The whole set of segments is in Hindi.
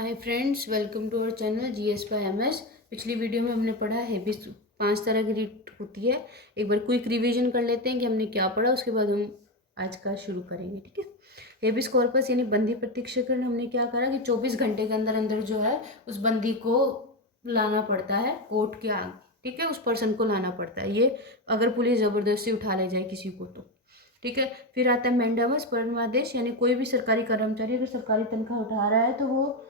Hi friends, welcome to our channel GS by MS. पिछली वीडियो में हमने पढ़ा हेबिस 5 तरह की रीड होती है। एक बार क्विक रिवीजन कर लेते हैं कि हमने क्या पढ़ा, उसके बाद हम आज का शुरू करेंगे। ठीक है। हेबिस कॉर्पस यानी बंदी प्रत्यक्षीकरण हमने क्या करा कि 24 घंटे के अंदर अंदर जो है उस बंदी को लाना पड़ता है कोर्ट के आगे। ठीक है, उस पर्सन को लाना पड़ता है। ये अगर पुलिस ज़बरदस्ती उठा ले जाए किसी को तो। ठीक है। फिर आता है मैंडामस परमादेश, यानी कोई भी सरकारी कर्मचारी अगर सरकारी तनख्वाह उठा रहा है तो वो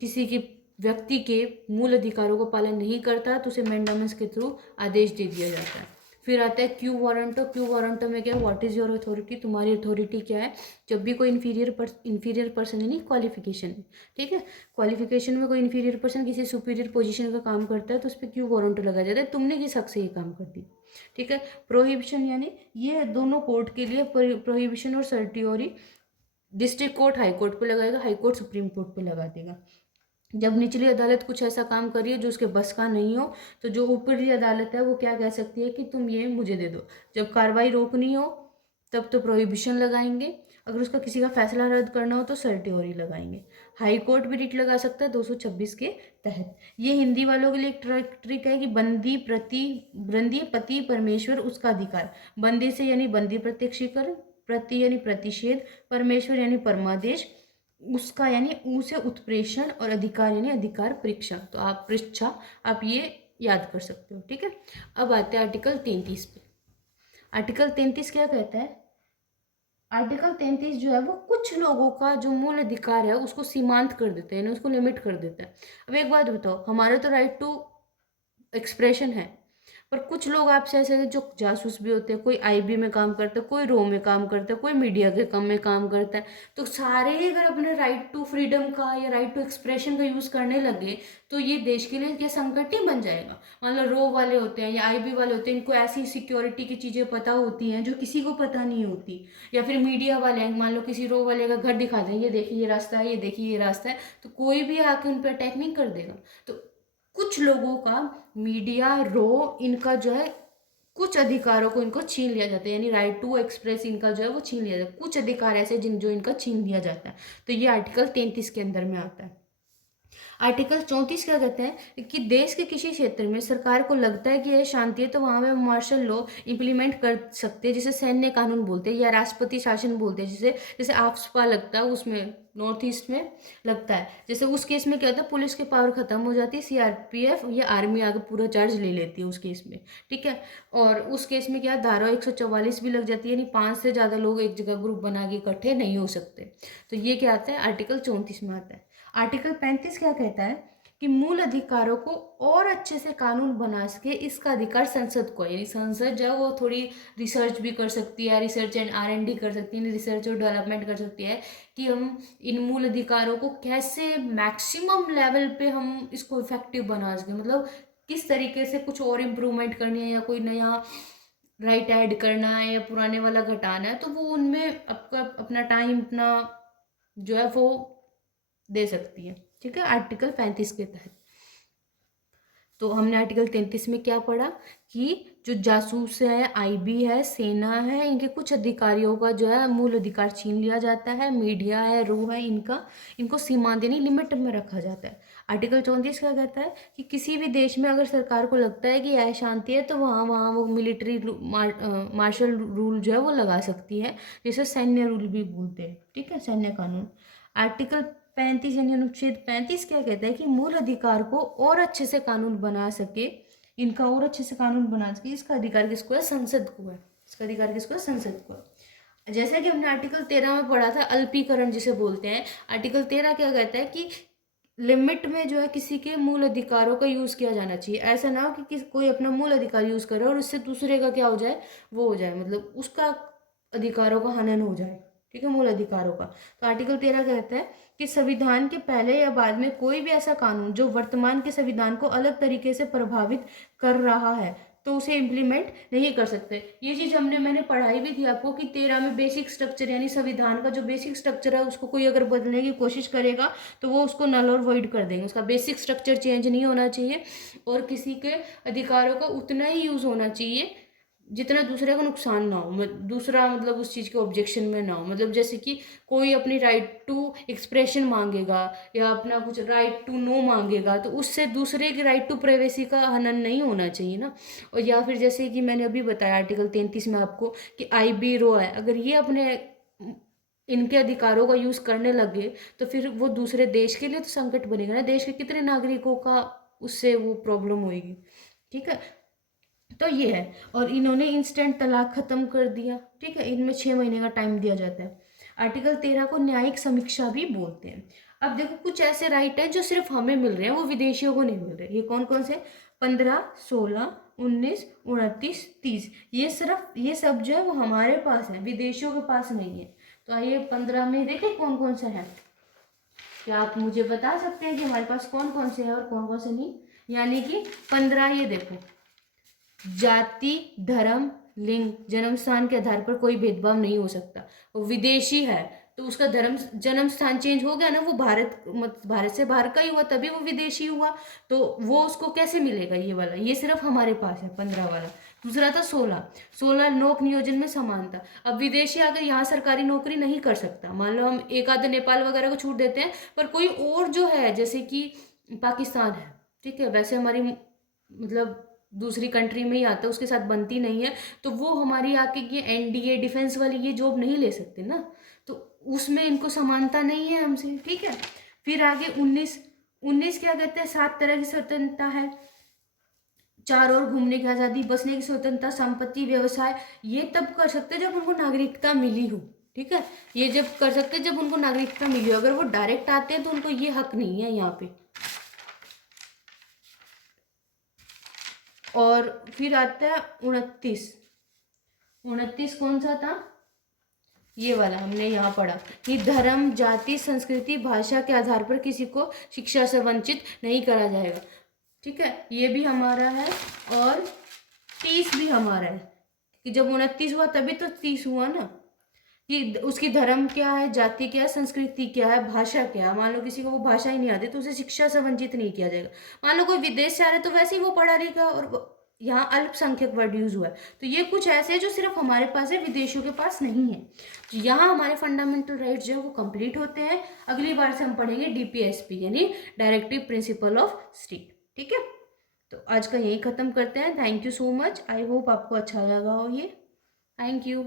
किसी की व्यक्ति के मूल अधिकारों का पालन नहीं करता तो उसे मैंडामस के थ्रू आदेश दे दिया जाता है। फिर आता है क्यू वारंटो। क्यू वारंटो में क्या है, व्हाट इज योर अथॉरिटी, तुम्हारी अथॉरिटी क्या है। जब भी कोई इन्फीरियर पर्सन यानी क्वालिफिकेशन, ठीक है, क्वालिफिकेशन में कोई इन्फीरियर पर्सन किसी सुपीरियर पोजीशन का काम करता है तो उस पर क्यू वारंटो लगाया जाता है, तुमने किस हक से ये काम कर दी। ठीक है। प्रोहिबिशन यानी ये दोनों कोर्ट के लिए प्रोहिबिशन और सर्टियोरी डिस्ट्रिक्ट कोर्ट हाई कोर्ट पे लगाएगा, हाई कोर्ट सुप्रीम कोर्ट पे लगा देगा। जब निचली अदालत कुछ ऐसा काम कर रही है जो उसके बस का नहीं हो तो जो ऊपरी अदालत है वो क्या कह सकती है कि तुम ये मुझे दे दो। जब कार्रवाई रोकनी हो तब तो प्रोहिबिशन लगाएंगे, अगर उसका किसी का फैसला रद्द करना हो तो सर्टियोरी लगाएंगे। हाई कोर्ट भी रिट लगा सकता है 226 के तहत। ये हिंदी वालों के लिए एक ट्रिक है कि बंदी पति परमेश्वर उसका अधिकार। बंदी से यानी बंदी प्रत्यक्षीकरण, प्रति यानी प्रतिषेध, परमेश्वर यानी परमादेश, उसका यानी ऊ से उत्प्रेषण और अधिकार यानी अधिकार परीक्षा। तो आप परीक्षा आप ये याद कर सकते हो। ठीक है। अब आते हैं आर्टिकल 33 पे। आर्टिकल 33 क्या कहता है। आर्टिकल 33 जो है वो कुछ लोगों का जो मूल अधिकार है उसको सीमांत कर देता है, यानी उसको लिमिट कर देता है। अब एक बात बताओ, हमारे तो राइट टू एक्सप्रेशन है, पर कुछ लोग आपसे ऐसे हैं जो जासूस भी होते हैं, कोई आईबी में काम करता है, कोई रो में काम करता है, कोई मीडिया के काम में काम करता है। तो सारे ही अगर अपने राइट टू फ्रीडम का या राइट टू एक्सप्रेशन का यूज करने लगे तो ये देश के लिए क्या संकट ही बन जाएगा। मान लो रो वाले होते हैं या आईबी वाले होते हैं, इनको ऐसी सिक्योरिटी की चीजें पता होती हैं जो किसी को पता नहीं होती। या फिर मीडिया वाले हैं, मान लो किसी रो वाले का घर दिखा दें, ये देखिए ये रास्ता है, ये देखिए ये रास्ता है, तो कोई भी आके उन पर अटैक नहीं कर देगा। तो कुछ लोगों का मीडिया रो इनका जो है कुछ अधिकारों को इनको छीन लिया जाता है, यानी राइट टू एक्सप्रेस इनका जो है वो छीन लिया जाता है। कुछ अधिकार ऐसे जिन जो इनका छीन लिया जाता है। तो ये आर्टिकल 33 के अंदर में आता है। आर्टिकल 34 क्या कहते हैं कि देश के किसी क्षेत्र में सरकार को लगता है कि यह शांति है तो वहां पे मार्शल लॉ इंप्लीमेंट कर सकते हैं, जिसे सैन्य कानून बोलते हैं या राष्ट्रपति शासन बोलते हैं। जिसे जैसे आफ्सपा लगता है उसमें नॉर्थ ईस्ट में लगता है, जैसे उस केस में क्या होता है, पुलिस की पावर खत्म हो जाती है, सीआरपीएफ या आर्मी आगे पूरा चार्ज ले लेती है उस केस में। ठीक है। और उस केस में क्या धारा 144 भी लग जाती है, यानी 5 से ज़्यादा लोग एक जगह ग्रुप बना के इकट्ठे नहीं हो सकते। तो ये क्या आता है, आर्टिकल 34 में आता है। आर्टिकल 35 क्या कहता है कि मूल अधिकारों को और अच्छे से कानून बना सके इसका अधिकार संसद को, यानी संसद जो है वो थोड़ी रिसर्च भी कर सकती है, रिसर्च एंड R&D कर सकती है, रिसर्च और डेवलपमेंट कर सकती है कि हम इन मूल अधिकारों को कैसे मैक्सिमम लेवल पे हम इसको इफेक्टिव बना सके। मतलब किस तरीके से कुछ और इम्प्रूवमेंट करनी है या कोई नया राइट ऐड करना है या पुराने वाला घटाना है, तो वो उनमें आपका अपना टाइम अपना जो है वो दे सकती है। ठीक है। आर्टिकल 35 के तहत तो हमने आर्टिकल 33 में क्या पढ़ा कि जो जासूस है, आईबी है, सेना है, इनके कुछ अधिकारियों का जो है मूल अधिकार छीन लिया जाता है। मीडिया है, रो है, इनको सीमांत यानी लिमिट में रखा जाता है। आर्टिकल 34 क्या कहता है कि किसी भी देश में अगर सरकार को लगता है कि अशांति है तो वहाँ वहाँ वो मिलिट्री मार्शल रूल जो है वो लगा सकती है, जिसे सैन्य रूल भी बोलते हैं। ठीक है, सैन्य कानून। आर्टिकल 35 यानी अनुच्छेद 35 क्या कहता है कि मूल अधिकार को और अच्छे से कानून बना सके, इनका और अच्छे से कानून बना सके, इसका अधिकार किसको है, संसद को है। इसका अधिकार किसको है, संसद को है। जैसे कि हमने आर्टिकल 13 में पढ़ा था अल्पीकरण जिसे बोलते हैं। आर्टिकल 13 क्या कहता है कि लिमिट में जो है किसी के मूल अधिकारों का यूज किया जाना चाहिए। ऐसा ना हो कि कोई अपना मूल अधिकार यूज करे और उससे दूसरे का क्या हो जाए, वो हो जाए, मतलब उसका अधिकारों का हनन हो जाए। ठीक है, मूल अधिकारों का। तो आर्टिकल 13 कहता है कि संविधान के पहले या बाद में कोई भी ऐसा कानून जो वर्तमान के संविधान को अलग तरीके से प्रभावित कर रहा है तो उसे इम्प्लीमेंट नहीं कर सकते। ये चीज मैंने पढ़ाई भी थी आपको कि 13 में बेसिक स्ट्रक्चर यानी संविधान का जो बेसिक स्ट्रक्चर है उसको कोई अगर बदलने की कोशिश करेगा तो वो उसको नल और वॉइड कर देंगे। उसका बेसिक स्ट्रक्चर चेंज नहीं होना चाहिए और किसी के अधिकारों का उतना ही यूज होना चाहिए जितना दूसरे को नुकसान ना हो, दूसरा मतलब उस चीज़ के ऑब्जेक्शन में ना हो। मतलब जैसे कि कोई अपनी राइट टू एक्सप्रेशन मांगेगा या अपना कुछ राइट टू नो मांगेगा, तो उससे दूसरे की राइट टू प्राइवेसी का हनन नहीं होना चाहिए ना। और या फिर जैसे कि मैंने अभी बताया आर्टिकल 33 में आपको कि IB रो है, अगर ये अपने इनके अधिकारों का यूज़ करने लगे तो फिर वो दूसरे देश के लिए तो संकट बनेगा ना, देश के कितने नागरिकों का उससे वो प्रॉब्लम होएगी। ठीक है, तो ये है। और इन्होंने इंस्टेंट तलाक खत्म कर दिया। ठीक है, इनमें 6 महीने का टाइम दिया जाता है। आर्टिकल 13 को न्यायिक समीक्षा भी बोलते हैं। अब देखो कुछ ऐसे राइट हैं जो सिर्फ हमें मिल रहे हैं, वो विदेशियों को नहीं मिल रहे। ये कौन कौन से? 15, 16, 19, 29, 30। ये सिर्फ ये सब जो है वो हमारे पास है, विदेशियों के पास नहीं है। तो आइए 15 में देखें कौन कौन सा है। क्या आप मुझे बता सकते हैं कि हमारे पास कौन कौन से है और कौन कौन से नहीं? यानी कि 15, ये देखो, जाति, धर्म, लिंग, जन्म स्थान के आधार पर कोई भेदभाव नहीं हो सकता। वो विदेशी है तो उसका धर्म जन्म स्थान चेंज हो गया ना, वो भारत से बाहर का ही हुआ तभी वो विदेशी हुआ। तो वो उसको कैसे मिलेगा ये वाला? ये सिर्फ हमारे पास है 15 वाला। दूसरा था 16 लोक नियोजन में समानता। अब विदेशी अगर यहाँ सरकारी नौकरी नहीं कर सकता, मान लो हम एक आध नेपाल वगैरह को छूट देते हैं, पर कोई और जो है जैसे कि पाकिस्तान है, ठीक है, वैसे हमारी मतलब दूसरी कंट्री में ही आता है, उसके साथ बनती नहीं है, तो वो हमारी आके ये NDA डिफेंस वाली ये जॉब नहीं ले सकते ना, तो उसमें इनको समानता नहीं है हमसे। ठीक है, फिर आगे 19 क्या कहते हैं? 7 तरह की स्वतंत्रता है। चार ओर घूमने की आज़ादी, बसने की स्वतंत्रता, संपत्ति, व्यवसाय। ये तब कर सकते जब उनको नागरिकता मिली हो। ठीक है, ये जब कर सकते जब उनको नागरिकता मिली हो। अगर वो डायरेक्ट आते हैं तो उनको ये हक नहीं है यहाँ पे। और फिर आता है 29 कौन सा था? ये वाला हमने यहाँ पढ़ा कि धर्म, जाति, संस्कृति, भाषा के आधार पर किसी को शिक्षा से वंचित नहीं करा जाएगा। ठीक है, ये भी हमारा है। और 30 भी हमारा है कि जब 29 हुआ तभी तो 30 हुआ ना, कि उसकी धर्म क्या है, जाति क्या है, संस्कृति क्या है, भाषा क्या है। मान लो किसी को वो भाषा ही नहीं आती तो उसे शिक्षा से वंचित नहीं किया जाएगा। मान लो कोई विदेश से आ रहे तो वैसे ही वो पढ़ा रहेगा। और यहाँ अल्पसंख्यक वर्ड यूज हुआ है, तो ये कुछ ऐसे है जो सिर्फ हमारे पास है, विदेशों के पास नहीं है। तो यहाँ हमारे फंडामेंटल राइट्स जो है वो कंप्लीट होते हैं। अगली बार से हम पढ़ेंगे DPSP यानी डायरेक्टिव प्रिंसिपल ऑफ स्टेट। ठीक है, तो आज का यही खत्म करते हैं। Thank you so much. I hope आपको अच्छा लगा हो ये। Thank you.